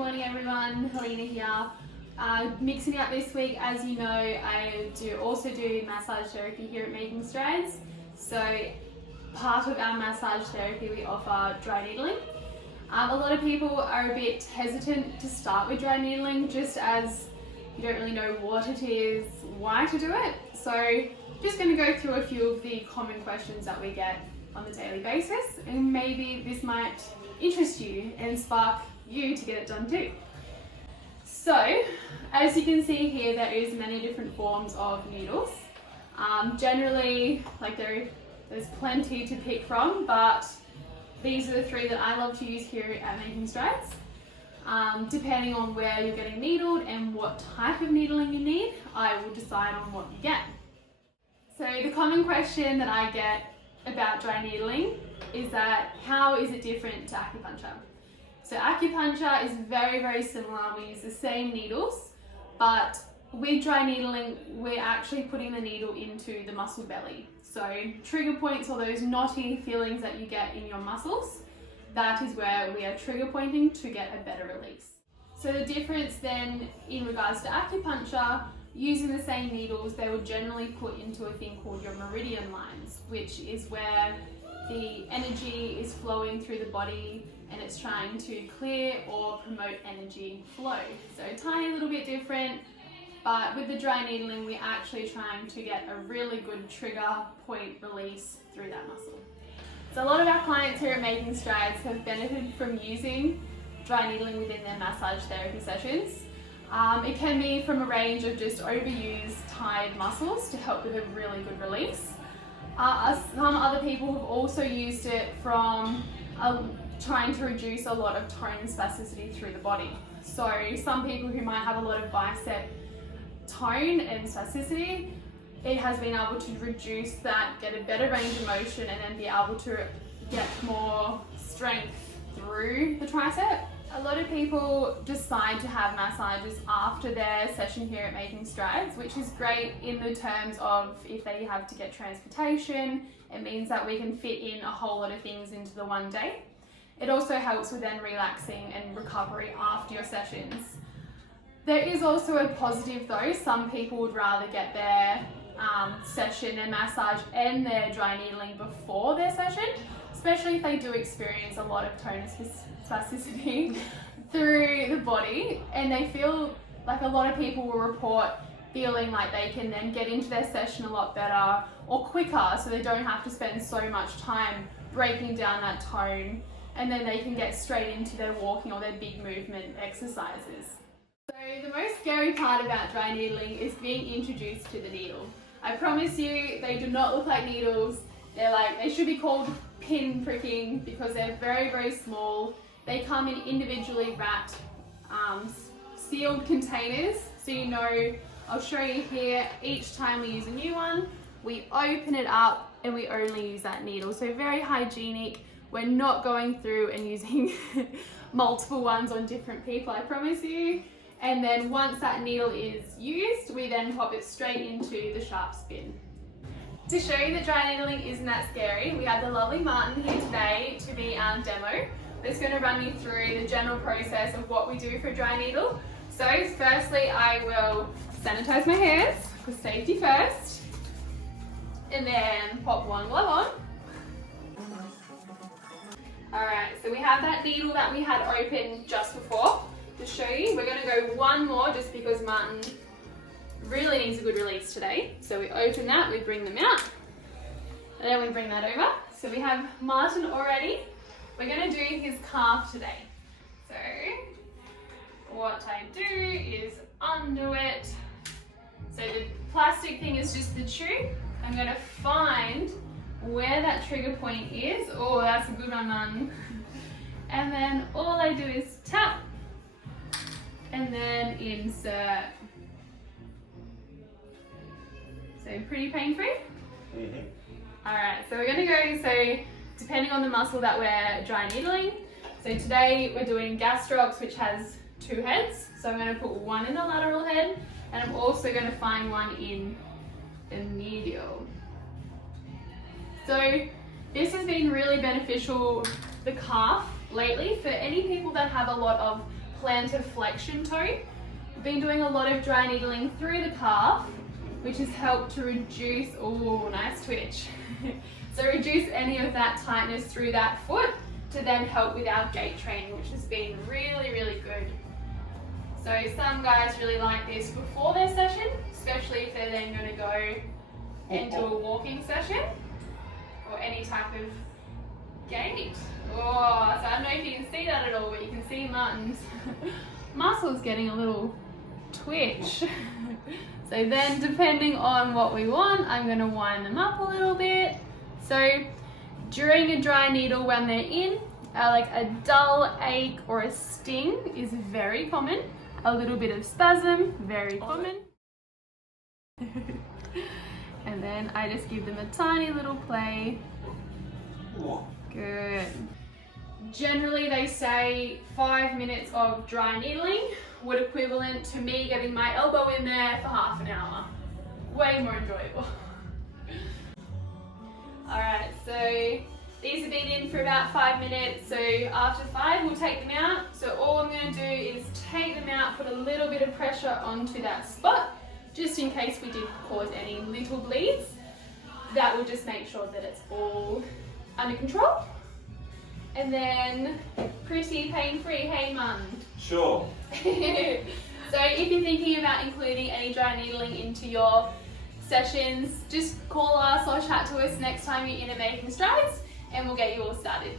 morning everyone, Heleena here. Mixing up this week, as you know, I also do massage therapy here at Making Strides. So part of our massage therapy we offer dry needling. A lot of people are a bit hesitant to start with dry needling just as you don't really know what it is, why to do it. So just going to go through a few of the common questions that we get on a daily basis, and maybe this might interest you and spark you to get it done too. So as you can see here, there is many different forms of needles. Generally, there's plenty to pick from, but these are the three that I love to use here at Making Strides. Depending on where you're getting needled and what type of needling you need, I will decide on what you get. So the common question that I get about dry needling is that how is it different to acupuncture? So acupuncture is very, very similar. We use the same needles, but with dry needling, we're actually putting the needle into the muscle belly. So trigger points, or those knotty feelings that you get in your muscles, that is where we are trigger pointing to get a better release. So the difference then in regards to acupuncture, using the same needles, they will generally put into a thing called your meridian lines, which is where the energy is flowing through the body and it's trying to clear or promote energy flow. So a tiny little bit different, but with the dry needling, we're actually trying to get a really good trigger point release through that muscle. So a lot of our clients here at Making Strides have benefited from using dry needling within their massage therapy sessions. It can be from a range of just overused, tired muscles to help with a really good release. Some other people have also used it from trying to reduce a lot of tone and spasticity through the body. So some people who might have a lot of bicep tone and spasticity, it has been able to reduce that, get a better range of motion, and then be able to get more strength through the tricep. A lot of people decide to have massages after their session here at Making Strides, which is great in the terms of if they have to get transportation, it means that we can fit in a whole lot of things into the one day. It also helps with then relaxing and recovery after your sessions. There is also a positive though. Some people would rather get their session, their massage and their dry needling before their session, especially if they do experience a lot of tone and spasticity through the body, and they feel like a lot of people will report feeling like they can then get into their session a lot better or quicker, so they don't have to spend so much time breaking down that tone, and then they can get straight into their walking or their big movement exercises. So the most scary part about dry needling is being introduced to the needle. I promise you, they do not look like needles. They should be called pin pricking because they're very, very small. They come in individually wrapped, sealed containers. So you know, I'll show you here, each time we use a new one, we open it up and we only use that needle. So very hygienic. We're not going through and using multiple ones on different people, I promise you. And then once that needle is used, we then pop it straight into the sharp spin. To show you that dry needling isn't that scary, we have the lovely Martin here today to be our demo. That's going to run you through the general process of what we do for dry needle. So firstly, I will sanitize my hands for safety first, and then pop one glove on. Alright, so we have that needle that we had open just before. To show you, we're going to go one more just because Martin really needs a good release today. So we open that, we bring them out, and then we bring that over. So we have Martin already. We're going to do his calf today. So what I do is undo it. So the plastic thing is just the tube. I'm going to find where that trigger point is. Oh, that's a good one, Martin. And then all I do is tap and then insert. So pretty pain-free? Mm-hmm. Alright, so we're going to go, so depending on the muscle that we're dry needling. So today we're doing gastrocs, which has two heads. So I'm going to put one in the lateral head, and I'm also going to find one in the medial. So this has been really beneficial, the calf, lately, for any people that have a lot of plantar flexion toe. We've been doing a lot of dry needling through the calf, which has helped to reduce, oh, nice twitch. So reduce any of that tightness through that foot to then help with our gait training, which has been really, really good. So some guys really like this before their session, especially if they're then going to go into a walking session or any type of gait. Oh, so I don't know if you can see that at all, but you can see Martin's muscles getting a little twitch. So then depending on what we want, I'm going to wind them up a little bit. So during a dry needle when they're in, like a dull ache or a sting is very common. A little bit of spasm, very common. And then I just give them a tiny little play. Good. Generally they say 5 minutes of dry needling would equivalent to me getting my elbow in there for half an hour. Way more enjoyable. Alright, so these have been in for about 5 minutes, so after 5 we'll take them out. So all I'm going to do is take them out, put a little bit of pressure onto that spot, just in case we did cause any little bleeds. That will just make sure that it's all under control. And then pretty pain-free, hey Mum? Sure. So if you're thinking about including any dry needling into your sessions, just call us or chat to us next time you're in at Making Strides and we'll get you all started.